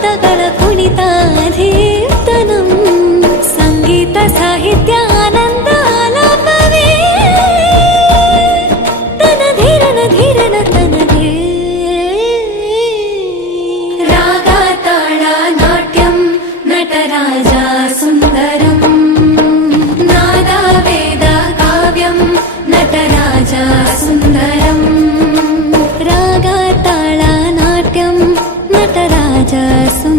ಪದಗಳ ಕುಣಿತಾಧೀರ್ತನಂ ಸಂಗೀತ ಸಾಹಿತ್ಯ ಆನಂದ ಆಲಾಪವೇ ತನ ಧೀರನ ಧೀರನ ತನಗೆ ರಾಗ ತಾಳ ನಾಟ್ಯಂ ನಟರಾಜ ಸುಂದರಂ ನಾದ ವೇದ ಕಾವ್ಯಂ ನಟರಾಜ ಸುಂದರಂ ರಾಗ ತಾಳ ನಾಟ್ಯಂ ನಟರಾಜ ಸುಂದರಂ